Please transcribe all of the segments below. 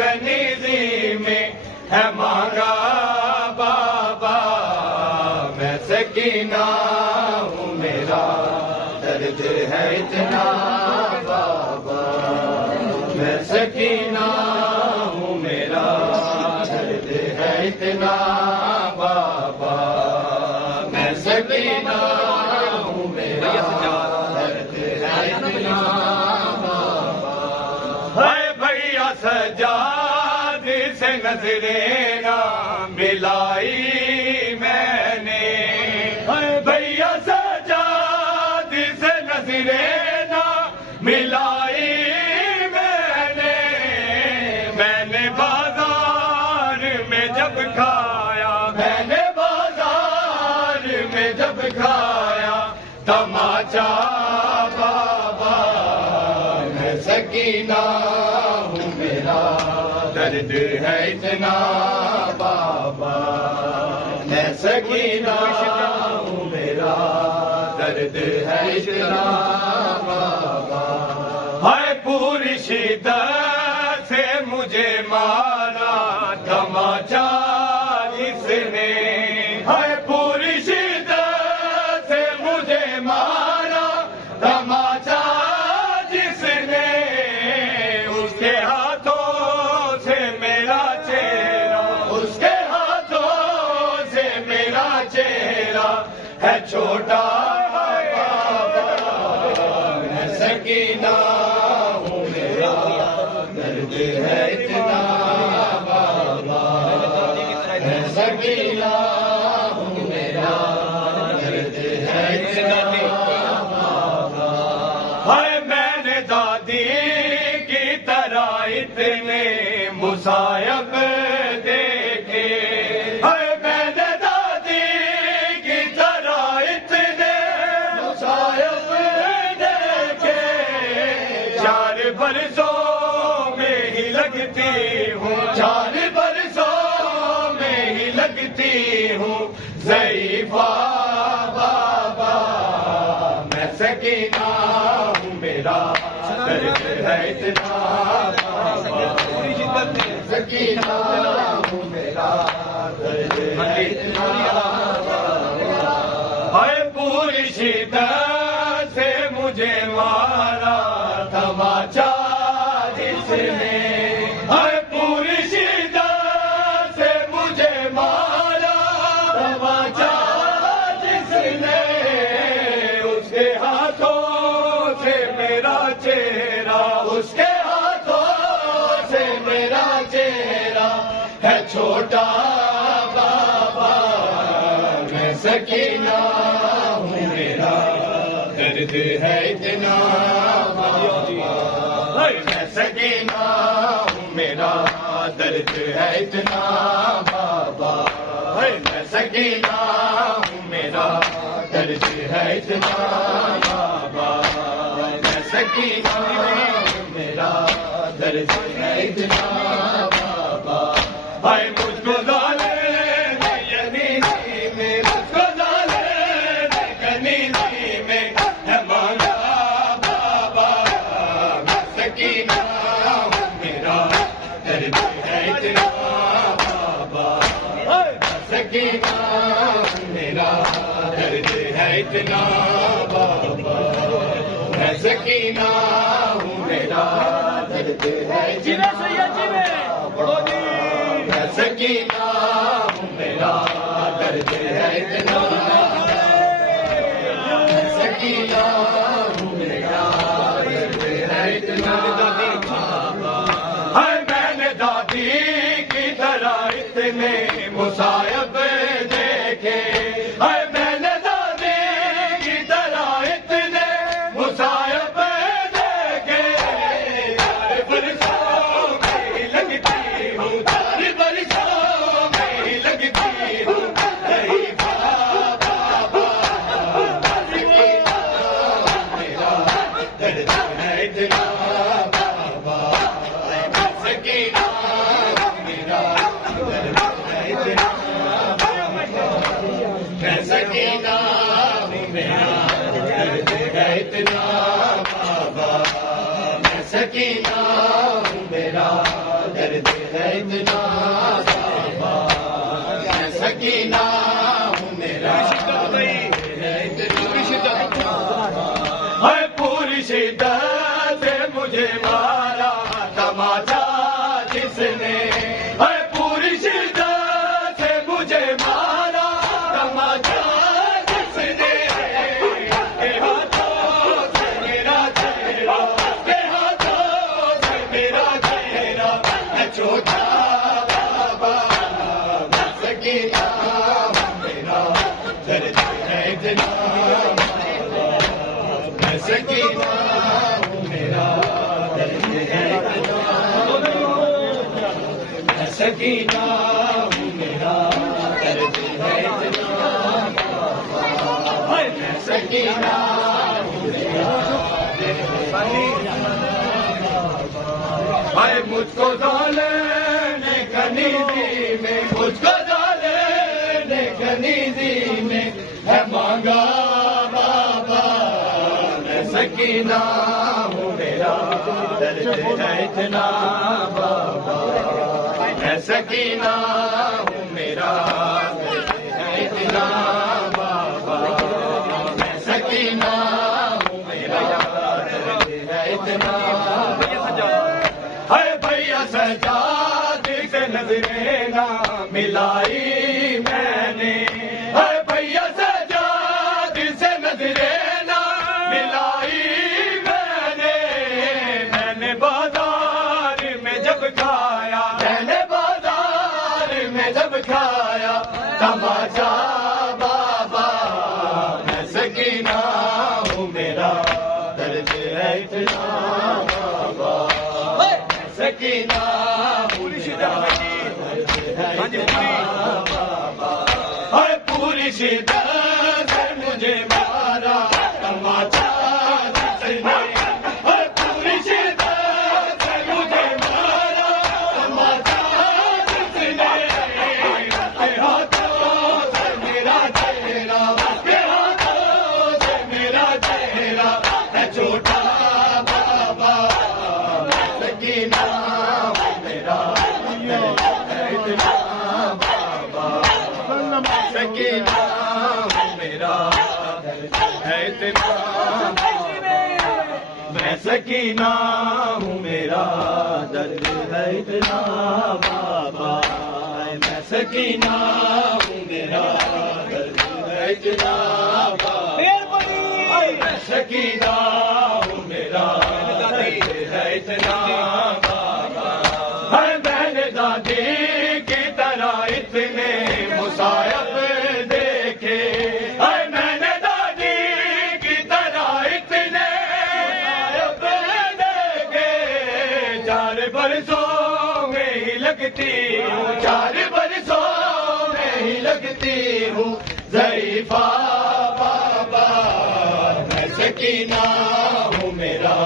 कनीज़ी में है मांगा बाबा, मैं सकीना हूँ, मेरा दर्द है इतना बाबा, मैं सकीना हूँ, मेरा दर्द है इतना बाबा, मैं सकीना हूँ, मेरा दर्द है इतना बाबा। हाय भैया सजाद से नजरें ना मिलाई मैंने, हाय भैया सजाद से नजरें ना मिलाई मैंने बाजार में जब खाया, मैंने बाजार में जब खाया तमाचा बाबा, मैं सकीना हूँ, मेरा दर्द है इतना बाबा, मैं सकीना हूँ, मेरा दर्द है इतना बाबा। हाय पूरी शिद्दत से मुझे मारा तमाचा जिसने, हाय पूरी शिद्दत से मुझे मारा तमाचा जिसने, उसके हाथों से मेरा चेहरा, उसके हाथों से मेरा चेहरा है छोटा बाबा, मैं सकीना हूँ, मेरा दर्द है इतना बाबा, मैं सकीना हूँ, मेरा दर्द है इतना बाबा। हाय मैंने दादी की तरह इतने मुसायब देखे, हाय मैंने दादी की तरह इतने मुसायब देखे, 4 बरसों में ही लगती हूँ, 4 बरसों में ही लगती हूँ ज़ईफ़ा बाबा, मैं सकीना हूँ, मेरा दर्द है इतना बाबा, सकीना हूँ, मेरा दर्द है इतना बाबा। हाय पूरी शिद्दत से मुझे मारा तमाचा जिसने, हाय पूरी शिद्दत से मुझे मारा तमाचा जिसने, उसके हाथों से मेरा चेहरा, उसके हाथों से मेरा चेहरा है छोटा बाबा, मैं सकीना हूँ, मेरा दर्द है इतना बाबा, मैं सकीना हूँ, मेरा दर्द है इतना बाबा, मैं सकीना हूँ, मेरा दर्द है इतना बाबा, मैं सकीना हूँ, मेरा दर्द है इतना बाबा। हाय मुझको डाले कनीज़ी में, मुझको डाले कनीज़ी में है मांगा बाबा, मैं सकीना हूँ, मेरा दर्द है इतना बाबा, मैं सकीना हूँ, मेरा दर्द है इतना बाबा, मैं सकीना हूँ, मेरा दर्द है इतना बाबा, मैं सकीना हूँ, मेरा दर्द है इतना, मैं सकीना हूँ, मेरा दर्द है इतना बाबा। हाय मैंने दादी की तरह इतने मुसायब देखे, हाय मैंने दादी की तरह इतने मुसायब देखे, 4 बरसों में ही लगती हूँ, 4 बरसों में ही लगती हूँ ज़ईफ़ा बाबा, मेरा दर्द है इतना बाबा, मैं सकीना हूँ, मेरा दर्द है इतना बाबा, मैं सकीना हूँ, मेरा इतना बाबा, मैं सकीना हूँ मेरा दर्द है इतना बाबा, मैं सकीना हूँ मेरा दर्द है इतना बाबा। है पूरी शिद्दत से मुझे मारा तमाचा जिसने, है पूरी शिद्दत से मुझे मारा तमाचा जिसने, के हाथों से मेरा चेहरा, के हाथों से मेरा चेहरा है छोटा बाबा, मैं सकीना हूँ मेरा दर्द है इतना बाबा, मैं सकीना हूँ मेरा दर्द है इतना, मैं सकीना हूँ मेरा दर्द है इतना बाबा, मैं सकीना हूँ मेरा हाय मुझको डालने कनीजी में, मुझको डालने कनीजी में है मांगा बाबा, मैं सकीना हूँ मेरा दर्द है इतना बाबा, मैं सकीना हूँ मेरा दर्द है इतना बाबा, मैं सकीना हूँ मेरा दर्द है इतना, है भैया सजाद से नजरें ना मिलाई मैंने, है भैया सजाद से नजरें ना मिलाई मैंने, मैंने बाजार में जब खाया, मैंने बाजार में जब खाया तमाचा बाबा, मैं सकीना हूँ मेरा दर्द है इतना बाबा, सकीना पूरी शिद्दत है पूरी शिद्दत से मुझे मारा तमाचा जिसने, है पूरी शिद्दत से मुझे मारा तमाचा जिसने, के हाथों से मेरा चेहरा, के हाथों से मेरा चेहरा है छोटा बाबा, सकीना हूँ मेरा है इतना बाबा, सकीना हूँ मेरा है इतना बाबा, मैं सकीना हूँ मेरा दर्द है इतना बाबा, मैं सकीना हूँ मेरा दर्द है इतना बाबा, मैं सकीना हूँ मेरा दर्द है इतना बाबा, है मैंने दादी की तरह इतने मुसायब देखे, है मैंने दादी की तरह इतने मुसायब देखे, 4 बरसों में ही लगती हूँ, 4 बरसों में ही लगती हूँ ज़रीफ़ा बाबा, मैं सकीना हूँ मेरा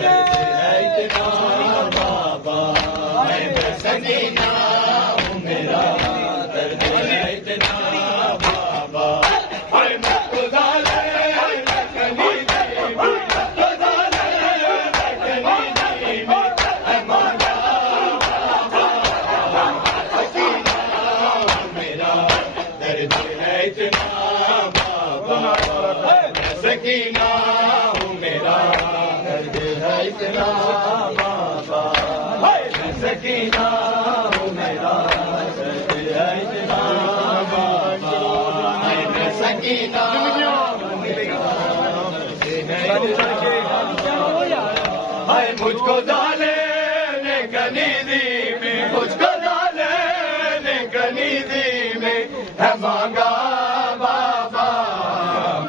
दर्द है इतना बाबा, मैं सकीना हूँ मेरा दर्द है इतना बाबा, हर मुझको डाले कनीजी में, मुझको डाले कनीजी में है मांगा बाबा, सकीना हूँ मेरा दर्द है इतना बाबा, मैं सकीना हूँ मेरा दर्द है इतना बाबा, मैं सकीना हूँ मेरा दर्द है इतना बाबा, मैं सकीना हूँ मेरा दर्द है, हाय मुझको डाले कनीजी में, मुझको डाले कनीजी में है मांगा बाबा,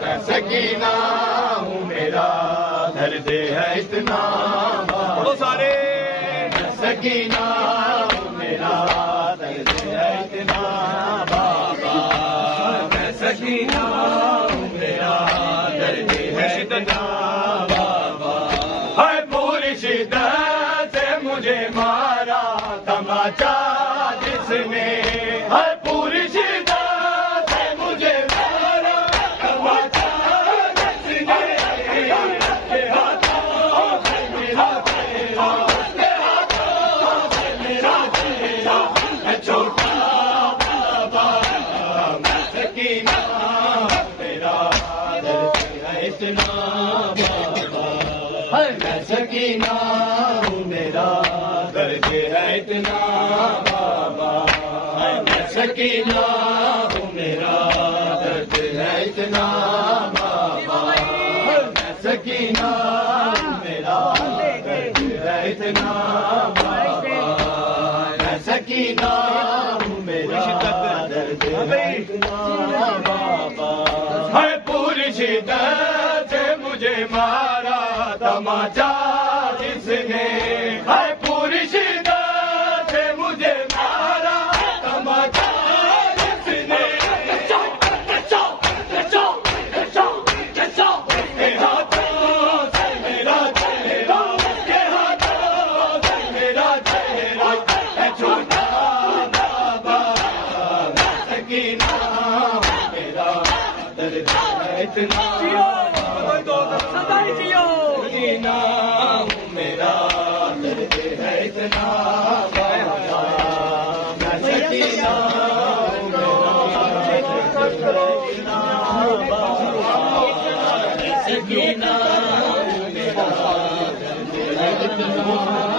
मैं सकीना हूँ मेरा दर्द है इतना बाबा, सारे मैं सकीना हूँ मेरा दर्द है इतना बाबा, मैं सकीना हूँ मेरा दर्द है इतना बाबा, है पूरी शिद्दत से मुझे मारा तमाचा जिसने, है पूरी शिद्दत से मुझे मारा तमाचा जिसने, इतना बाबा, मैं सकीना हूँ मेरा दर्द है इतना बाबा, मैं सकीना हूँ मेरा दर्द है इतना बाबा, मैं सकीना हूँ मेरा दर्द है इतना बाबा, मैं सकीना हूँ मेरा दर्द है इतना बाबा, है पूरी शिद्दत से मुझे मारा तमाचा जिसने, है पूरी शिद्दत से मुझे मारा तमाचा जिसने, के हाथों से मेरा चेहरा, के हाथों से मेरा चेहरा है छोटा बाबा, मैं सकीना मेरा दर्द है इतना सकीना हूँ मेरा दर्द है इतना बाबा, मैं सकीना हूँ मेरा दर्द है इतना बाबा, सकीना हूँ मेरा दर्द है इतना